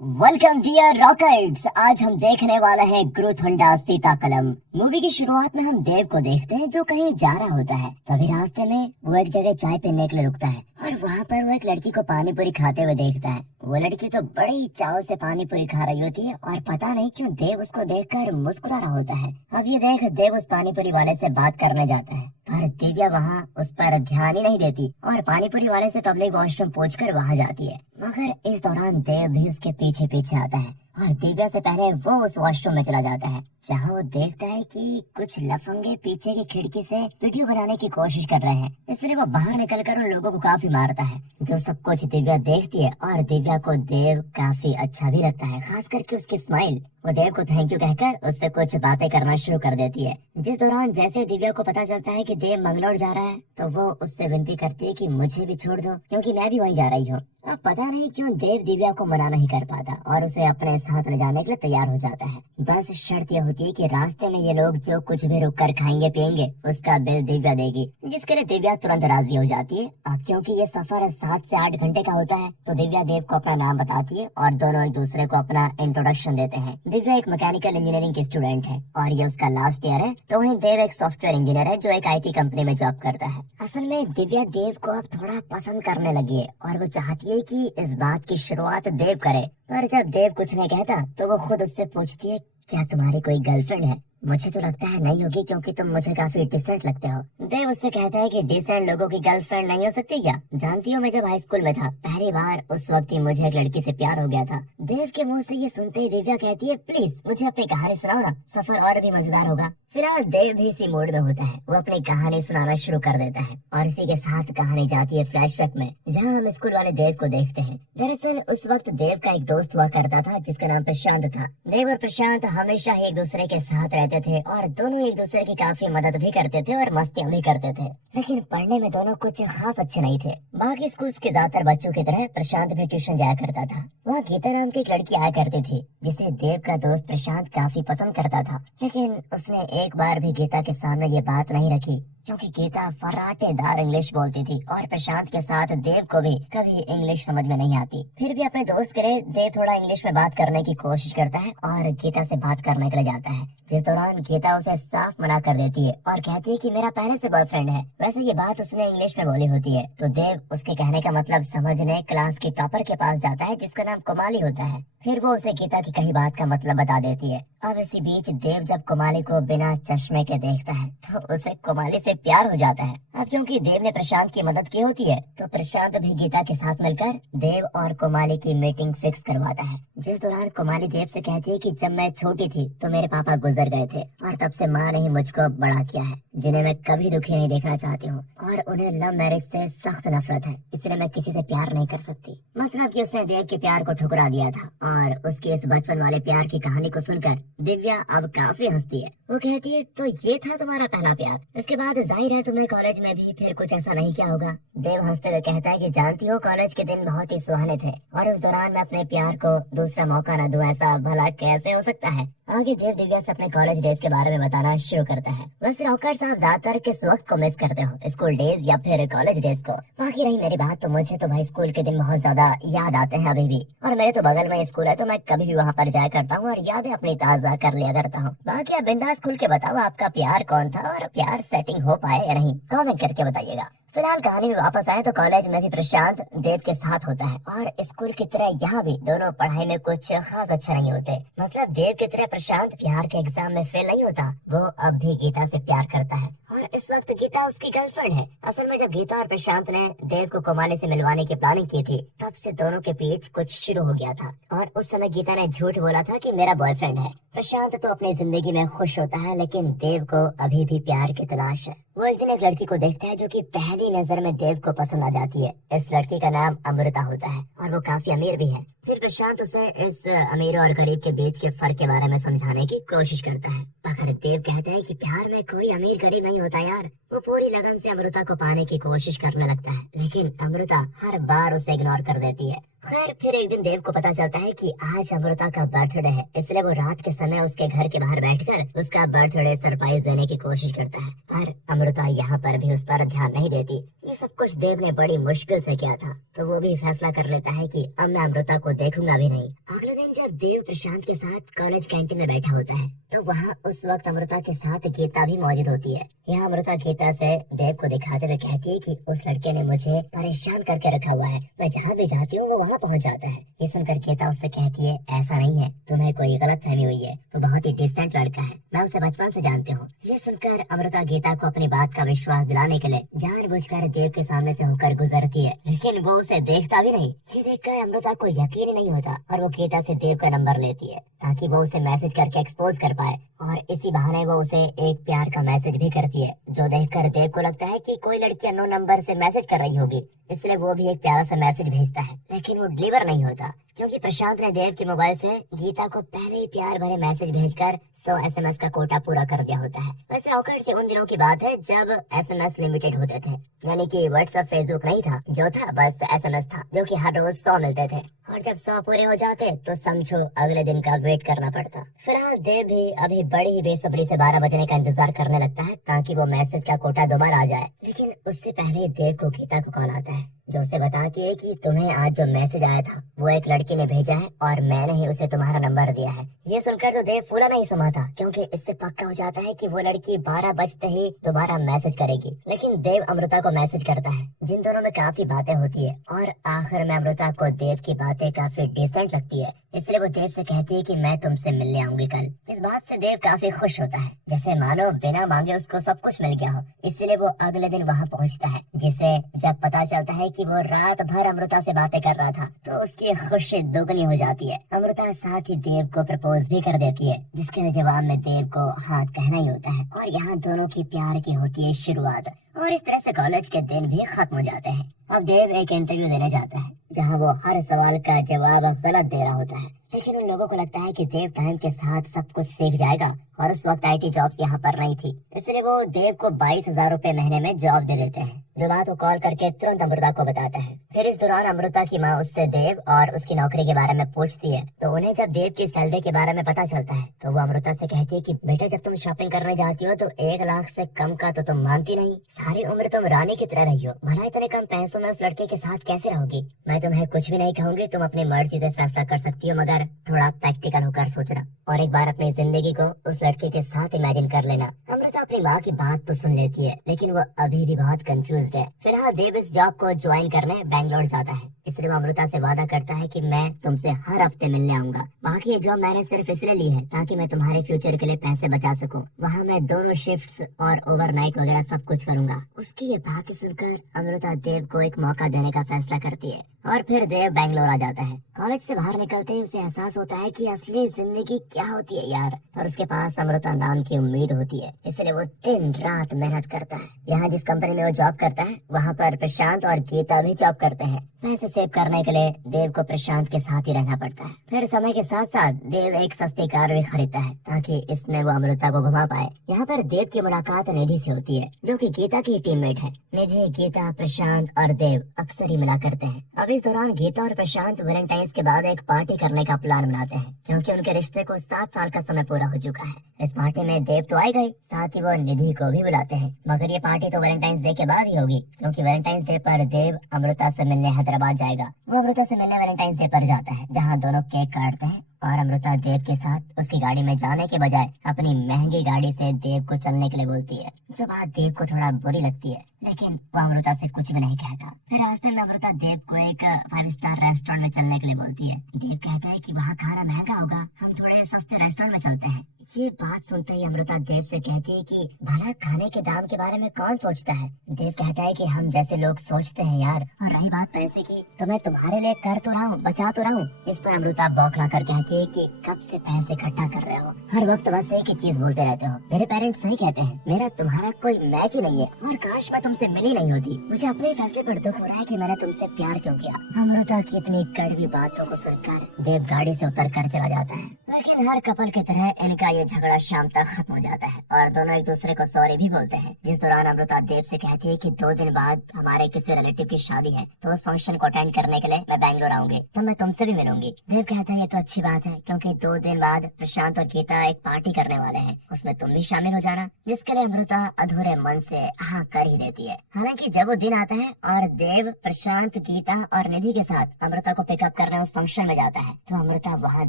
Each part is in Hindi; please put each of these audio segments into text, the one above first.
Welcome dear rockets. आज हम देखने वाले हैं ग्रोथ होंडा सीता कलम। मूवी की शुरुआत में हम देव को देखते हैं जो कहीं जा रहा होता है। तभी रास्ते में वो एक जगह चाय पीने के लिए रुकता है और वहाँ पर वो एक लड़की को पानी पूरी खाते हुए देखता है। वो लड़की तो बड़ी चाव से पानी पूरी खा रही होती है और पता नहीं क्यों देव उसको देखकर मुस्कुरा रहा होता है। अब ये देख देव उस पानी पूरी वाले से बात करने जाता है पर दिव्या वहाँ उस पर ध्यान ही नहीं देती और पानी पूरी वाले से पब्लिक वॉशरूम पूछकर वहाँ जाती है। मगर इस दौरान देव भी उसके पीछे पीछे आता है और दिव्या से पहले वो उस वॉशरूम में चला जाता है जहाँ वो देखता है कि कुछ लफंगे पीछे की खिड़की से वीडियो बनाने की कोशिश कर रहे हैं। इसलिए वो बाहर निकलकर उन लोगों को काफी मारता है जो सब कुछ दिव्या देखती है और दिव्या को देव काफी अच्छा भी लगता है, खास करके उसकी स्माइल। वो देव को थैंक यू कहकर उससे कुछ बातें करना शुरू कर देती है। जिस दौरान जैसे दिव्या को पता चलता है कि देव मंगलोर जा रहा है तो वो उससे विनती करती है कि मुझे भी छोड़ दो क्योंकि मैं भी वहीं जा रही हूँ। अब पता नहीं क्यों देव दिव्या को मना नहीं कर पाता और उसे अपने साथ ले जाने के लिए तैयार हो जाता है। बस शर्त यह होती है कि रास्ते में ये लोग जो कुछ भी रुक कर खाएंगे पियेंगे उसका बिल दिव्या देगी, जिसके लिए दिव्या तुरंत राजी हो जाती है। अब क्योंकि ये सफर 7 से 8 घंटे का होता है तो दिव्या देव को अपना नाम बताती है और दोनों एक दूसरे को अपना इंट्रोडक्शन देते हैं। दिव्या एक मैकेनिकल इंजीनियरिंग की स्टूडेंट है और ये उसका लास्ट ईयर है, तो वहीं देव एक सॉफ्टवेयर इंजीनियर है जो एक IT कंपनी में जॉब करता है। असल में दिव्या देव को अब थोड़ा पसंद करने लगी है और वो चाहती है कि इस बात की शुरुआत देव करे। पर जब देव कुछ नहीं कहता तो वो खुद उससे पूछती है, क्या तुम्हारी कोई गर्लफ्रेंड है? मुझे तो लगता है नहीं होगी क्योंकि तुम मुझे काफी डिसेंट लगते हो। देव उससे कहता है कि डिसेंट लोगों की गर्लफ्रेंड नहीं हो सकती क्या? जानती हो मैं जब हाई स्कूल में था पहली बार उस वक्त ही मुझे एक लड़की से प्यार हो गया था। देव के मुंह से ये सुनते ही दिव्या कहती है, प्लीज मुझे अपनी कहानी सुनाओ ना, सफर और भी मजेदार होगा। फिलहाल देव भी इसी मूड में होता है, वो अपनी कहानी सुनाना शुरू कर देता है और इसी के साथ कहानी जाती है फ्लैशबैक में जहाँ हम स्कूल वाले देव को देखते हैं। दरअसल उस वक्त देव का एक दोस्त हुआ करता था जिसका नाम प्रशांत था। देव और प्रशांत हमेशा ही एक दूसरे के साथ रहते थे और दोनों एक दूसरे की काफी मदद भी करते थे और मस्तियां भी करते थे, लेकिन पढ़ने में दोनों कुछ खास अच्छे नहीं थे। बाकी स्कूल्स के ज्यादातर बच्चों की तरह प्रशांत भी ट्यूशन जाया करता था। वहाँ गीता नाम की एक लड़की आया करती थी जिसे देव का दोस्त प्रशांत काफी पसंद करता था, लेकिन उसने एक बार भी गीता के सामने ये बात नहीं रखी क्योंकि गीता फर्राटेदार इंग्लिश बोलती थी और प्रशांत के साथ देव को भी कभी इंग्लिश समझ में नहीं आती। फिर भी अपने दोस्त के लिए देव थोड़ा इंग्लिश में बात करने की कोशिश करता है और गीता से बात करने के लिए जाता है, जिस दौरान गीता उसे साफ मना कर देती है और कहती है कि मेरा पहले से बॉयफ्रेंड है। वैसे ये बात उसने इंग्लिश में बोली होती है तो देव उसके कहने का मतलब समझने क्लास की टॉपर के पास जाता है जिसका नाम कुमाली होता है। फिर वो उसे गीता की कही बात का मतलब बता देती है। अब इसी बीच देव जब कुमाली को बिना चश्मे के देखता है तो उसे कुमाली से प्यार हो जाता है। अब क्योंकि देव ने प्रशांत की मदद की होती है तो प्रशांत भी गीता के साथ मिलकर देव और कुमाली की मीटिंग फिक्स करवाता है, जिस दौरान कुमाली देव से कहती है कि जब मैं छोटी थी तो मेरे पापा गुजर गए थे और तब से माँ ने ही मुझको बड़ा किया है, जिन्हें मैं कभी दुखी नहीं देखना चाहती हूँ और उन्हें लव मैरिज से सख्त नफरत है, इसलिए मैं किसी से प्यार नहीं कर सकती। मतलब कि उसने देव के प्यार को ठुकरा दिया था और उसके इस बचपन वाले प्यार की कहानी को सुनकर दिव्या अब काफी हंसती है। वो कहती है, तो ये था तुम्हारा पहला प्यार? इसके बाद जाहिर है तुमने कॉलेज में भी फिर कुछ ऐसा नहीं किया होगा। देव हंसते हुए कहता है कि जानती हो कॉलेज के दिन बहुत ही सुहाने थे और उस दौरान मैं अपने प्यार को दूसरा मौका न दूं, ऐसा भला कैसे हो सकता है। आगे देव दिव्या से अपने कॉलेज डेज के बारे में बताना शुरू करता है। वैसे रॉकेट साहब ज्यादातर किस वक्त को मिस करते हो, स्कूल डेज या फिर कॉलेज डेज को? बाकी रही मेरी बात तो मुझे तो भाई स्कूल के दिन बहुत ज्यादा याद आते हैं अभी भी, और मेरे तो बगल में स्कूल है तो मैं कभी भी वहाँ पर जाया करता हूँ और यादें अपनी ताजा कर लिया करता हूँ। बाकी आप बिंदास खुल के बताओ आपका प्यार कौन था और प्यार सेटिंग हो पाए या नहीं, कमेंट करके बताइएगा। फिलहाल कहानी में वापस आए तो कॉलेज में भी प्रशांत देव के साथ होता है और स्कूल की तरह यहाँ भी दोनों पढ़ाई में कुछ खास अच्छा नहीं होते। मतलब देव की तरह प्रशांत बिहार के एग्जाम में फेल नहीं होता, वो अब भी गीता से प्यार करता है और इस वक्त गीता उसकी गर्लफ्रेंड है। असल में जब गीता और प्रशांत ने देव को कुमाली से मिलवाने की प्लानिंग की थी तब से दोनों के बीच कुछ शुरू हो गया था और उस समय गीता ने झूठ बोला था कि मेरा बॉयफ्रेंड है। प्रशांत तो अपनी जिंदगी में खुश होता है लेकिन देव को अभी भी प्यार की तलाश है। वो एक दिन एक लड़की को देखता है जो कि पहली नजर में देव को पसंद आ जाती है। इस लड़की का नाम अमृता होता है और वो काफी अमीर भी है। फिर प्रशांत उसे इस अमीर और गरीब के बीच के फर्क के बारे में समझाने की कोशिश करता है, मगर देव कहता है कि प्यार में कोई अमीर गरीब नहीं होता यार। वो पूरी लगन से अमृता को पाने की कोशिश करने लगता है लेकिन अमृता हर बार उसे इग्नोर कर देती है खैर फिर एक दिन देव को पता चलता है कि आज अमृता का बर्थडे है, इसलिए वो रात के समय उसके घर के बाहर बैठकर उसका बर्थडे सरप्राइज देने की कोशिश करता है। पर अमृता यहाँ पर भी उस पर ध्यान नहीं देती। ये सब कुछ देव ने बड़ी मुश्किल से किया था, तो वो भी फैसला कर लेता है कि अब मैं अमृता को देखूंगा भी नहीं। अगले दिन जब देव प्रशांत के साथ कॉलेज कैंटीन में बैठा होता है, तो वहाँ उस वक्त अमृता के साथ गीता भी मौजूद होती है। यहाँ अमृता गीता से देव को दिखाते हुए कहती है कि उस लड़के ने मुझे परेशान करके रखा हुआ है, मैं जहाँ भी जाती हूँ वो वहाँ पहुँच जाता है। ये सुनकर गीता उससे कहती है, ऐसा नहीं है, तुम्हें कोई गलत फहमी हुई है, वो बहुत ही डिसेंट लड़का है, मैं उसे बचपन से जानती हूँ। ये सुनकर अमृता गीता को अपनी बात का विश्वास दिलाने के लिए जानबूझकर देव के सामने से होकर गुजरती है, लेकिन वो उसे देखता भी नहीं। ये देखकर अमृता को यकीन नहीं होता और वो गीता से देव का नंबर लेती है ताकि वो उसे मैसेज करके एक्सपोज कर पाए, और इसी बहाने वो उसे एक प्यार का मैसेज भी करती है, जो देखकर देव को लगता है कि कोई लड़की अननोन नंबर से मैसेज कर रही होगी, इसलिए वो भी एक प्यारा सा मैसेज भेजता है। लेकिन वो डिलीवर नहीं होता क्योंकि प्रशांत ने देव के मोबाइल से गीता को पहले ही प्यार भरे मैसेज भेजकर 100 SMS का कोटा पूरा कर दिया होता है। वैसे ऑकवर्ड से उन दिनों की बात है जब SMS लिमिटेड होते थे, यानी कि व्हाट्सएप फेसबुक नहीं था, जो था बस SMS था, जो कि हर रोज 100 मिलते थे, और जब 100 पूरे हो जाते तो समझो अगले दिन का वेट करना पड़ता। फिलहाल देव भी अभी बड़ी ही बेसब्री से 12 बजने का इंतजार करने लगता है ताकि वो मैसेज का कोटा दोबारा आ जाए। लेकिन उससे पहले देव को गीता को कॉल आता है, जो उसे बताती है कि तुम्हें आज जो मैसेज आया था वो एक लड़की ने भेजा है और मैंने ही उसे तुम्हारा नंबर दिया है। ये सुनकर तो देव फूला नहीं समा था, क्योंकि इससे पक्का हो जाता है कि वो लड़की 12 बजते ही दोबारा मैसेज करेगी। लेकिन देव अमृता को मैसेज करता है, जिन दोनों में काफी बातें होती है, और आखिर में अमृता को देव की बातें काफी डिसेंट लगती है, इसलिए वो देव से कहती है कि मैं तुमसे मिलने आऊंगी कल। इस बात से देव काफी खुश होता है, जैसे मानो बिना मांगे उसको सब कुछ मिल गया हो। इसलिए वो अगले दिन वहाँ पहुँचता है, जिसे जब पता चलता है कि वो रात भर अमृता से बातें कर रहा था तो उसकी खुशी दुगनी हो जाती है। अमृता साथ ही देव को प्रपोज भी कर देती है, जिसके जवाब में देव को हाँ कहना ही होता है, और यहाँ दोनों की प्यार की होती है शुरुआत। और इस तरह से कॉलेज के दिन भी खत्म हो जाते हैं। अब देव एक इंटरव्यू देने जाता है, जहाँ वो हर सवाल का जवाब गलत दे रहा होता है, लेकिन उन लोगों को लगता है कि देव टाइम के साथ सब कुछ सीख जाएगा, और उस वक्त IT जॉब्स यहाँ पर नहीं थी, इसलिए वो देव को 22,000 रुपए महीने में जॉब दे देते हैं, जो बात वो कॉल करके तुरंत अमृता को बताता है। फिर इस दौरान अमृता की माँ उससे देव और उसकी नौकरी के बारे में पूछती है, तो उन्हें जब देव की सैलरी के बारे में पता चलता है तो वो अमृता से कहती है कि बेटा जब तुम शॉपिंग करने जाती हो तो 1 लाख से कम का तो तुम मानती नहीं, सारी उम्र तुम रानी की तरह रही हो, भला इतने कम पैसों में उस लड़के के साथ कैसे रहोगी? मैं तुम्हें कुछ भी नहीं कहूंगी, तुम अपनी मर्जी से फैसला कर सकती हो, मगर थोड़ा प्रैक्टिकल होकर सोचना और एक बार अपनी जिंदगी को उस लड़के के साथ इमेजिन कर लेना। अमृता अपनी माँ की बात तो सुन लेती है, लेकिन वो अभी भी बहुत कंफ्यूज्ड है। फिलहाल देव इस जॉब को ज्वाइन करने बैंगलोर जाता है, इसलिए वो अमृता से वादा करता है कि मैं तुमसे हर हफ्ते मिलने आऊंगा। बाकी ये जॉब मैंने सिर्फ इसलिए ली है ताकि मैं तुम्हारे फ्यूचर के लिए पैसे बचा सकूं। वहाँ मैं दोनों शिफ्ट्स और ओवरनाइट वगैरह सब कुछ करूंगा। उसकी ये बात सुनकर अमृता देव को एक मौका देने का फैसला करती है, और फिर देव बैंगलोर आ जाता है। कॉलेज से बाहर निकलते ही उसे एहसास होता है कि असली जिंदगी क्या होती है यार, और उसके पास अमृता नाम की उम्मीद होती है, इसलिए वो दिन रात मेहनत करता है। यहाँ जिस कंपनी में वो जॉब करता है वहाँ पर प्रशांत और गीता भी जॉब करते हैं। पैसे सेव करने के लिए देव को प्रशांत के साथ ही रहना पड़ता है। फिर समय के साथ साथ देव एक सस्ती कार भी खरीदता है ताकि इसमें वो अमृता को घुमा पाए। यहाँ पर देव की मुलाकात निधि से होती है, जो कि गीता की टीममेट है। निधि, गीता, प्रशांत और देव अक्सर ही मिला करते हैं। अब इस दौरान गीता और प्रशांत वैलेंटाइंस के बाद एक पार्टी करने का प्लान बनाते हैं, क्योंकि उनके रिश्ते को 7 साल का समय पूरा हो चुका है। इस पार्टी में देव तो आए गए, साथ ही वो निधि को भी बुलाते हैं, मगर ये पार्टी तो वैलेंटाइंस डे के बाद ही होगी, क्योंकि वैलेंटाइंस डे पर देव अमृता से मिलने हैदराबाद जाएगा। वो अमृता से मिलने वैलेंटाइंस डे पर जाता है, जहाँ दोनों केक काटते हैं, और अमृता देव के साथ उसकी गाड़ी में जाने के बजाय अपनी महंगी गाड़ी से देव को चलने के लिए बोलती है, जो बात देव को थोड़ा बुरी लगती है, लेकिन वो अमृता से कुछ भी नहीं कहता। फिर रास्ते में अमृता देव को एक 5 स्टार रेस्टोरेंट में चलने के लिए बोलती है। देव कहता है कि वहाँ खाना महंगा होगा, हम थोड़े सस्ते रेस्टोरेंट में चलते हैं। ये बात सुनते ही अमृता देव से कहती है कि भला खाने के दाम के बारे में कौन सोचता है? देव कहता है कि हम जैसे लोग सोचते हैं यार, और रही बात पैसे की, तो मैं तुम्हारे लिए कर तो रहा हूँ, बचा तो रहा हूँ। इस पर अमृता बौखला कर कहती है कि कब से पैसे इकट्ठा कर रहे हो, हर वक्त बस एक ही चीज बोलते रहते हो। मेरे पेरेंट्स सही कहते हैं, मेरा तुम्हारा कोई मैच ही नहीं है, और काश मैं तुमसे मिली नहीं होती। मुझे अपने फैसले पर दुख हो रहा है कि मैंने तुमसे प्यार क्यों किया। अमृता की इतनी कड़वी बातों को सुनकर देव गाड़ी से उतर कर चला जाता है, लेकिन हर कपल की तरह इनका ये झगड़ा शाम तक खत्म हो जाता है और दोनों एक दूसरे को सॉरी भी बोलते हैं। जिस दौरान अमृता देव से कहती है कि 2 दिन बाद हमारे किसी रिलेटिव की शादी है, तो उस फंक्शन को अटेंड करने के लिए मैं बैंगलोर आऊंगी, तो मैं तुमसे भी मिलूंगी। देव कहता है ये तो अच्छी बात है, क्योंकि 2 दिन बाद प्रशांत और गीता एक पार्टी करने वाले हैं, उसमें तुम भी शामिल हो जाना। जिसके लिए अमृता अधूरे मन से हाँ कर ही देती है। हालांकि जब वो दिन आता है और देव प्रशांत, गीता और निधि के साथ अमृता को पिकअप करने उस फंक्शन में जाता है, तो अमृता वहाँ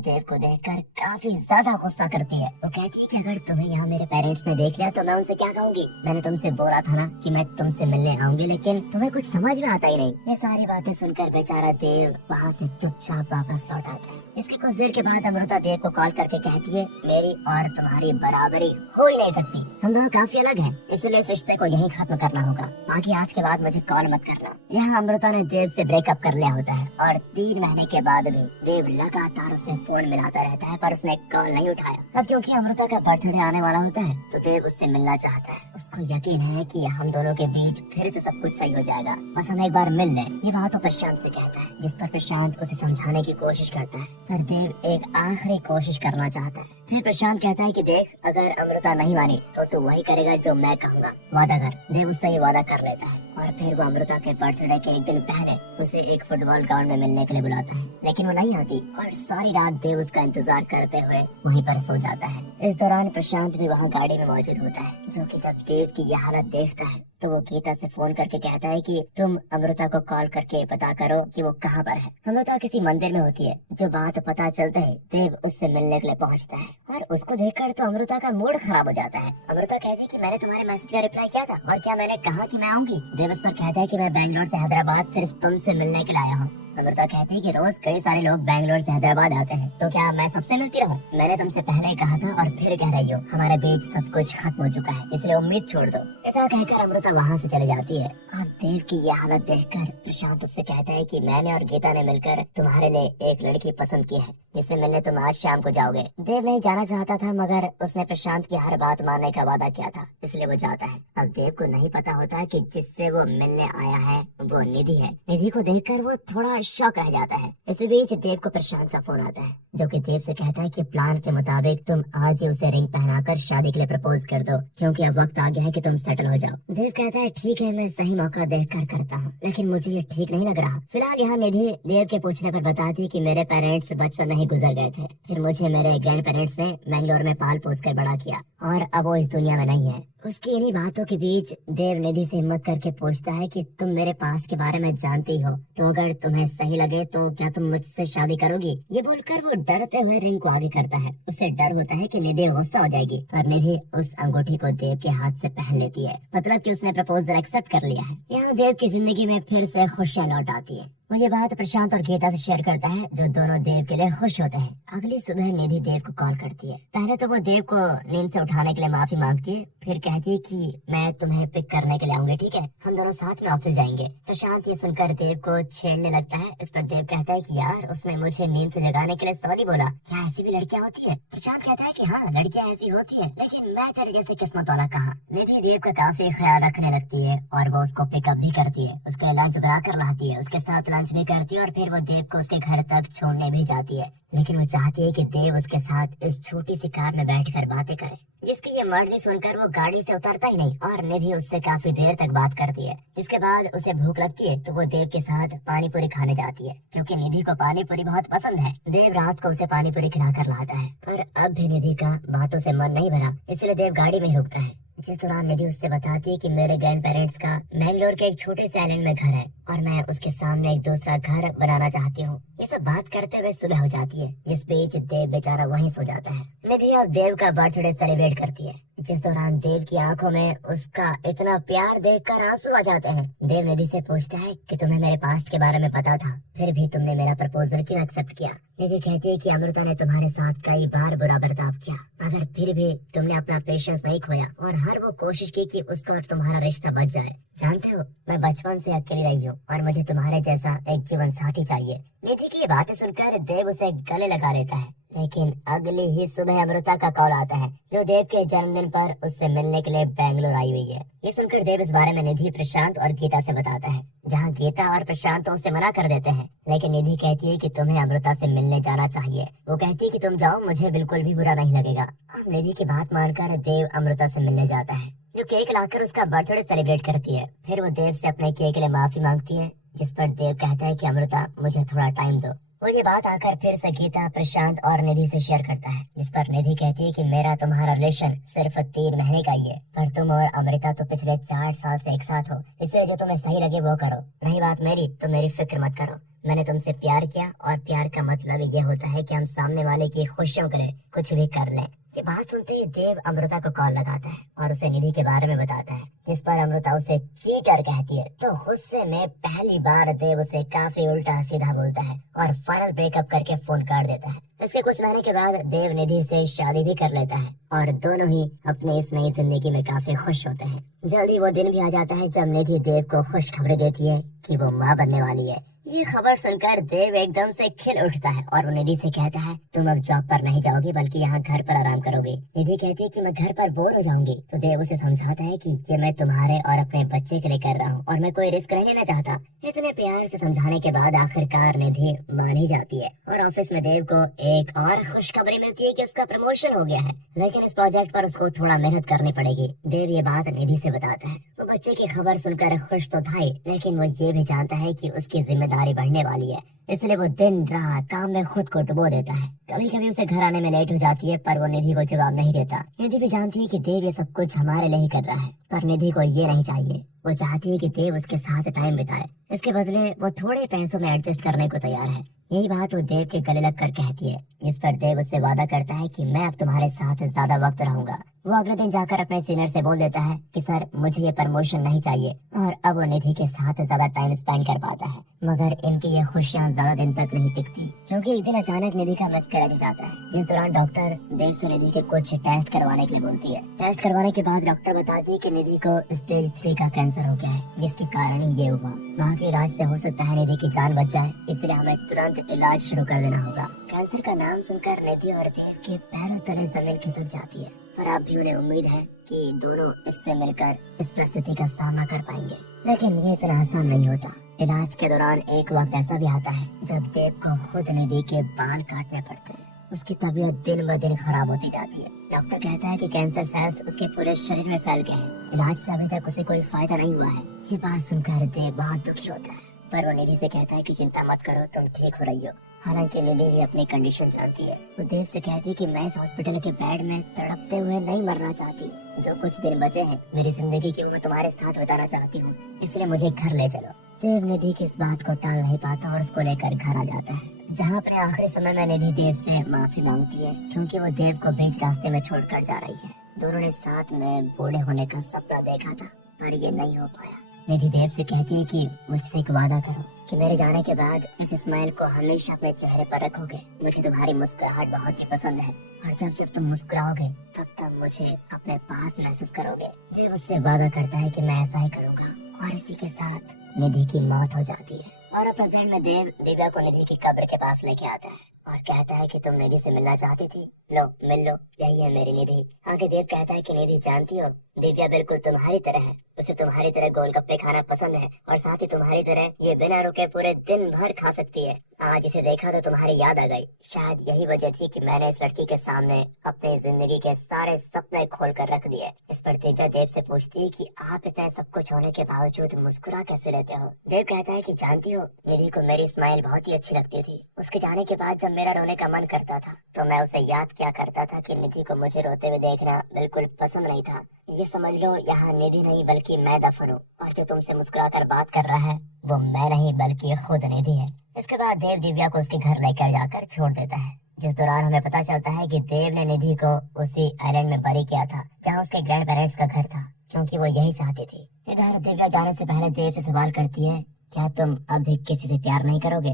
देव को देखकर काफी ज्यादा गुस्सा करती है। वो कहती है कि अगर तुम्हें यहाँ मेरे पेरेंट्स ने देख लिया तो मैं उनसे क्या कहूँगी। मैंने तुमसे बोला था ना कि मैं तुमसे मिलने आऊंगी, लेकिन तुम्हें कुछ समझ में आता ही नहीं। ये सारी बातें सुनकर बेचारा देव वहाँ से चुपचाप वापस लौट आता है। इसके कुछ देर के बाद अमृता देव को कॉल करके कहती है, मेरी और तुम्हारी बराबरी हो ही नहीं सकती, हम दोनों काफी अलग हैं, इसलिए इस रिश्ते को यही खत्म करना होगा। बाकी आज के बाद मुझे कॉल मत करना। यहाँ अमृता ने देव से ब्रेकअप कर लिया होता है और 3 महीने के बाद भी देव लगातार उसे फोन मिलाता रहता है, पर उसने कॉल नहीं उठाया। अब क्योंकि अमृता का बर्थडे आने वाला होता है, तो देव उससे मिलना चाहता है। उसको यकीन है कि हम दोनों के बीच फिर से सब कुछ सही हो जाएगा, बस हम एक बार मिल लें। ये बात तो प्रशांत से कहता है, जिस पर प्रशांत उसे समझाने की कोशिश करता है, पर देव एक आखिरी कोशिश करना चाहता है। फिर प्रशांत कहता है कि देख, अगर अमृता नहीं मानी तो तू वही करेगा जो मैं कहूँगा, वादा कर। देव उससे ये वादा कर लेता है और फिर वो अमृता के बर्थडे के एक दिन पहले उसे एक फुटबॉल ग्राउंड में मिलने के लिए बुलाता है, लेकिन वो नहीं आती और सारी रात देव उसका इंतजार करते हुए वहीं पर सो जाता है। इस दौरान प्रशांत भी वहाँ गाड़ी में मौजूद होता है, जो कि जब देव की यह हालत देखता है तो वो गीता से फोन करके कहता है कि तुम अमृता को कॉल करके पता करो कि वो कहाँ पर है। अमृता किसी मंदिर में होती है। जो बात पता चलता है, देव उससे मिलने के लिए पहुँचता है और उसको देखकर तो अमृता का मूड खराब हो जाता है। अमृता कहती है कि मैंने तुम्हारे मैसेज का रिप्लाई किया था और क्या मैंने कहा कि मैं आऊंगी। देव उस पर कहता है कि मैं बैंगलोर से हैदराबाद सिर्फ तुमसे मिलने के लिए आया हूँ। अमृता कहती है कि रोज कई सारे लोग बैंगलोर से हैदराबाद आते हैं, तो क्या मैं सबसे मिलती रहूं? मैंने तुमसे पहले कहा था और फिर कह रही हो, हमारे बीच सब कुछ खत्म हो चुका है, इसलिए उम्मीद छोड़ दो। ऐसा कहकर अमृता वहाँ से चली जाती है। अब देव की यह हालत देखकर प्रशांत उससे कहता है कि मैंने और गीता ने मिलकर तुम्हारे लिए एक लड़की पसंद की है, जिससे मिलने तुम आज शाम को जाओगे। देव नहीं जाना चाहता था, मगर उसने प्रशांत की हर बात मानने का वादा किया था, इसलिए वो जाता है। अब देव को नहीं पता होता है कि जिससे वो मिलने आया है वो निधि है। निधि को देखकर वो थोड़ा शॉक रह जाता है। इसी बीच देव को प्रशांत का फोन आता है, जो कि देव से कहता है कि प्लान के मुताबिक तुम आज ही उसे रिंग पहनाकर शादी के लिए प्रपोज कर दो, क्योंकि अब वक्त आ गया है कि तुम सेटल हो जाओ। देव कहता है ठीक है, मैं सही मौका देखकर करता हूँ, लेकिन मुझे ये ठीक नहीं लग रहा। फिलहाल यहाँ निधि देव के पूछने पर बताती है कि मेरे पेरेंट्स बचपन में ही गुजर गए थे, फिर मुझे मेरे ग्रैंड पेरेंट्स ने बैंगलोर में पाल पोस कर बड़ा किया और अब वो इस दुनिया में नहीं है। उसकी इन्हीं बातों के बीच देव निधि से हिम्मत करके पूछता है कि तुम मेरे पास्ट के बारे में जानती हो, तो अगर तुम्हें सही लगे तो क्या तुम मुझसे शादी करोगी? ये बोलकर वो डरते हुए रिंग को आगे करता है। उसे डर होता है कि निधि गुस्सा हो जाएगी, पर निधि उस अंगूठी को देव के हाथ से पहन लेती है, मतलब कि उसने प्रपोजल एक्सेप्ट कर लिया है। यहाँ देव की जिंदगी में फिर से खुशियाँ लौट आती है। वो ये बात प्रशांत और गीता से शेयर करता है, जो दोनों देव के लिए खुश होते हैं। अगली सुबह निधि देव को कॉल करती है। पहले तो वो देव को नींद से उठाने के लिए माफी मांगती है, फिर कहती है कि मैं तुम्हें पिक करने के लिए आऊंगी, ठीक है, हम दोनों साथ में ऑफिस जाएंगे। प्रशांत ये सुनकर देव को छेड़ने लगता है। इस पर देव कहता है कि यार, उसने मुझे नींद से जगाने के लिए सॉरी बोला, क्या ऐसी भी लड़कियां होती है? प्रशांत कहता है कि हाँ, लड़कियां ऐसी होती है, लेकिन मैं तेरे जैसे किस्मत वाला कहाँ। निधि देव का काफी ख्याल रखने लगती है और वो उसको पिकअप भी करती है, उसके लंच बना कर लाती है, उसके साथ लंच भी करती है और फिर वो देव को उसके घर तक छोड़ने भी जाती है। लेकिन वो चाहती है कि देव उसके साथ इस छोटी सी कार में बैठकर बातें करे। जिसकी ये मर्जी सुनकर वो गाड़ी से उतरता ही नहीं और निधि उससे काफी देर तक बात करती है। जिसके बाद उसे भूख लगती है तो वो देव के साथ पानी पूरी खाने जाती है, क्योंकि निधि को पानी पूरी बहुत पसंद है। देव रात को उसे पानी पूरी खिलाकर लाता है, पर अब भी निधि का बातों से मन नहीं भरा, इसलिए देव गाड़ी में ही रुकता है। जिस दौरान निधि उससे बताती है कि मेरे ग्रैंड पेरेंट्स का बैंगलोर के एक छोटे से आइलैंड में घर है और मैं उसके सामने एक दूसरा घर बनाना चाहती हूँ। ये सब बात करते हुए सुबह हो जाती है, जिस बीच देव बेचारा वहीं सो जाता है। निधि अब देव का बर्थडे सेलिब्रेट करती है, जिस दौरान देव की आंखों में उसका इतना प्यार देखकर आंसू आ जाते हैं। देव निधि से पूछता है कि तुम्हें मेरे पास्ट के बारे में पता था, फिर भी तुमने मेरा प्रपोजल क्यों एक्सेप्ट किया? निधि कहती है कि अमृता ने तुम्हारे साथ कई बार बुरा बर्ताव किया, मगर फिर भी तुमने अपना पेशेंस नहीं खोया और हर वो कोशिश की कि उसका और तुम्हारा रिश्ता बच जाए। जानते हो, मैं बचपन से अकेली रही हूँ और मुझे तुम्हारे जैसा एक जीवन साथी चाहिए। निधि की ये बातें सुनकर देव उसे गले लगा लेता है, लेकिन अगली ही सुबह अमृता का कॉल आता है, जो देव के जन्मदिन पर उससे मिलने के लिए बेंगलोर आई हुई है। ये सुनकर देव इस बारे में निधि, प्रशांत और गीता से बताता है, जहाँ गीता और प्रशांत तो उसे मना कर देते हैं, लेकिन निधि कहती है कि तुम्हें अमृता से मिलने जाना चाहिए। वो कहती है कि तुम जाओ, मुझे बिल्कुल भी बुरा नहीं लगेगा। अब निधि की बात मानकर देव अमृता से मिलने जाता है, जो केक लाकर उसका बर्थडे सेलिब्रेट करती है। फिर वो देव से अपने केक के लिए माफी मांगती है, जिस पर देव कहता है कि अमृता, मुझे थोड़ा टाइम दो। वो ये बात आकर फिर से गीता, प्रशांत और निधि से शेयर करता है, जिस पर निधि कहती है कि मेरा तुम्हारा रिलेशन सिर्फ 3 महीने का ही है, पर तुम और अमृता तो पिछले 4 साल से एक साथ हो, इसलिए जो तुम्हें सही लगे वो करो। रही बात मेरी, तो मेरी फिक्र मत करो। मैंने तुमसे प्यार किया और प्यार का मतलब ये होता है कि हम सामने वाले की खुशियों के लिए कुछ भी कर लें। ये बात सुनते ही देव अमृता को कॉल लगाता है और उसे निधि के बारे में बताता है, जिस पर अमृता उसे चीटर कहती है। तो गुस्से में पहली बार देव उसे काफी उल्टा सीधा बोलता है और फाइनल ब्रेकअप करके फोन काट देता है। इसके कुछ महीने के बाद देव निधि से शादी भी कर लेता है और दोनों ही अपने इस नई जिंदगी में काफी खुश होते हैं। जल्दी वो दिन भी आ जाता है जब निधि देव को खुश खबरें देती है कि वो माँ बनने वाली है। ये खबर सुनकर देव एकदम से खिल उठता है और वो निधि से कहता है, तुम अब जॉब पर नहीं जाओगी बल्कि यहाँ घर पर आराम करोगी। निधि कहती है कि मैं घर पर बोर हो जाऊंगी। तो देव उसे समझाता है कि ये मैं तुम्हारे और अपने बच्चे के लिए कर रहा हूँ और मैं कोई रिस्क नहीं लेना चाहता। इतने प्यार से समझाने के बाद आखिरकार निधि मान ही जाती है और ऑफिस में देव को एक और खुशखबरी मिलती है कि उसका प्रमोशन हो गया है, लेकिन इस प्रोजेक्ट पर उसको थोड़ा मेहनत करनी पड़ेगी। देव ये बात निधि से बताता है। वो बच्चे की खबर सुनकर खुश तो था ही, लेकिन वो ये भी जानता है कि उसकी जिम्मेदारी बढ़ने वाली है, इसलिए वो दिन रात काम में खुद को डुबो देता है। कभी कभी उसे घर आने में लेट हो जाती है, पर वो निधि को जवाब नहीं देता। निधि भी जानती है कि देव ये सब कुछ हमारे लिए ही कर रहा है, पर निधि को ये नहीं चाहिए। वो चाहती है कि देव उसके साथ टाइम बिताए, इसके बदले वो थोड़े पैसों में एडजस्ट करने को तैयार है। यही बात वो देव के गले लगकर कहती है, जिस पर देव उससे वादा करता है कि मैं अब तुम्हारे साथ ज्यादा वक्त रहूंगा। वो अगले दिन जाकर अपने सीनियर से बोल देता है कि सर, मुझे ये प्रमोशन नहीं चाहिए, और अब वो निधि के साथ ज्यादा टाइम स्पेंड कर पाता है। मगर इनकी ये खुशियाँ ज्यादा दिन तक नहीं टिकती, क्योंकि एक दिन अचानक निधि का मिसकैरेज हो जाता है, जिस दौरान डॉक्टर देव से निधि के कुछ टेस्ट करवाने के लिए बोलती है। टेस्ट करवाने के बाद डॉक्टर बताती है कि निधि को स्टेज 3 का कैंसर हो गया है, जिसके कारण ही ये हुआ। वहाँ के इलाज से हो सकता है निधि की जान बच जाए, इसलिए हमें तुरंत इलाज शुरू कर देना होगा। कैंसर का नाम सुनकर निधि और देव के पैरों तले जमीन खिसक जाती है, पर अब भी उन्हें उम्मीद है कि दोनों इससे मिलकर इस परिस्थिति का सामना कर पाएंगे। लेकिन ये इतना आसान नहीं होता। इलाज के दौरान एक वक्त ऐसा भी आता है जब देव को खुद निधि के बाल काटने पड़ते हैं। उसकी तबीयत दिन ब दिन खराब होती जाती है। डॉक्टर कहता है कि कैंसर सेल्स उसके पूरे शरीर में फैल गए हैं। इलाज से अभी तक उसे कोई फायदा नहीं हुआ है। ये बात सुनकर देव बहुत दुखी होता है, पर वो निधि से कहता है कि चिंता मत करो, तुम ठीक हो रही हो। हालांकि निधि भी अपनी कंडीशन जानती है। वो देव से कहती है कि मैं इस हॉस्पिटल के बेड में तड़पते हुए नहीं मरना चाहती। जो कुछ दिन बचे हैं मेरी जिंदगी की, वो मैं तुम्हारे साथ बिताना चाहती हूँ, इसलिए मुझे घर ले चलो। देव निधि की इस बात को टाल नहीं पाता और उसको लेकर घर आ जाता है, जहाँ अपने आखिरी समय में निधि देव से माफी मांगती है, क्योंकि वो देव को बीच रास्ते में छोड़कर जा रही है। दोनों ने साथ में बूढ़े होने का सपना देखा था, पर ये नहीं हो पाया। निधि देव से कहती है कि मुझसे एक वादा करो कि मेरे जाने के बाद इस स्माइल को हमेशा अपने चेहरे पर रखोगे। मुझे तुम्हारी मुस्कुराहट बहुत ही पसंद है, और जब जब तुम मुस्कुराओगे तब तब मुझे अपने पास महसूस करोगे। देव उससे वादा करता है कि मैं ऐसा ही करूँगा, और इसी के साथ निधि की मौत हो जाती है। और प्रेजेंट में देव दिव्या को निधि की कब्र के पास लेके आता है और कहता है कि तुम निधि से मिलना चाहती थी, लो मिल लो, यही है मेरी निधि। आगे देव कहता है कि निधि जानती हो, दिव्या बिल्कुल तुम्हारी तरह है। उसे तुम्हारी तरह गोलगप्पे खाना पसंद है, और साथ ही तुम्हारी तरह ये बिना रुके पूरे दिन भर खा सकती है। आज इसे देखा तो तुम्हारी याद आ गई। शायद यही वजह थी कि मैंने इस लड़की के सामने अपनी जिंदगी के सारे सपने खोल कर रख दिए। इस पर दिव्या देव से पूछती है कि आप इतने सब कुछ होने के बावजूद मुस्कुरा कैसे लेते हो। देव कहता है कि जानती हो, निधि को मेरी स्माइल बहुत ही अच्छी लगती थी। उसके जाने के बाद जब मेरा रोने का मन करता था तो मैं उसे याद किया करता था कि निधि को मुझे रोते हुए देखना बिल्कुल पसंद नहीं था। ये समझ लो, यहाँ निधि नहीं बल्कि मैं दफन हूँ, और जो तुमसे मुस्कुराकर बात कर रहा है वो मैं नहीं बल्कि खुद निधि है। इसके बाद देव दिव्या को उसके घर लेकर जाकर छोड़ देता है, जिस दौरान हमें पता चलता है कि देव ने निधि को उसी आइलैंड में बरी किया था जहाँ उसके ग्रैंड पेरेंट्स का घर था, क्योंकि वो यही चाहती थी। इधर दिव्या जाने से पहले देव से सवाल करती है क्या तुम अभी किसी से प्यार नहीं करोगे?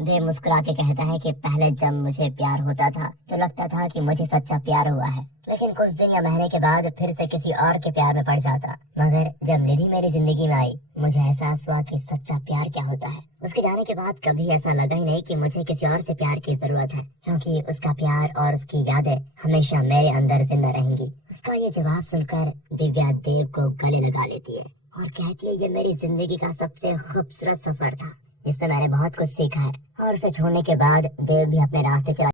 देव मुस्कुरा के कहता है कि पहले जब मुझे प्यार होता था तो लगता था कि मुझे सच्चा प्यार हुआ है, लेकिन कुछ दिन या महीने के बाद फिर से किसी और के प्यार में पड़ जाता। मगर जब निधि मेरी जिंदगी में आई, मुझे एहसास हुआ कि सच्चा प्यार क्या होता है। उसके जाने के बाद कभी ऐसा लगा ही नहीं कि मुझे किसी और से प्यार की जरूरत है, क्योंकि उसका प्यार और उसकी यादें हमेशा मेरे अंदर जिंदा रहेंगी। उसका ये जवाब सुनकर दिव्या देव को गले लगा लेती है और कहती है, ये मेरी जिंदगी का सबसे खूबसूरत सफर था, जिसमें मैंने बहुत कुछ सीखा है। और उसे छोड़ने के बाद देव भी अपने रास्ते चला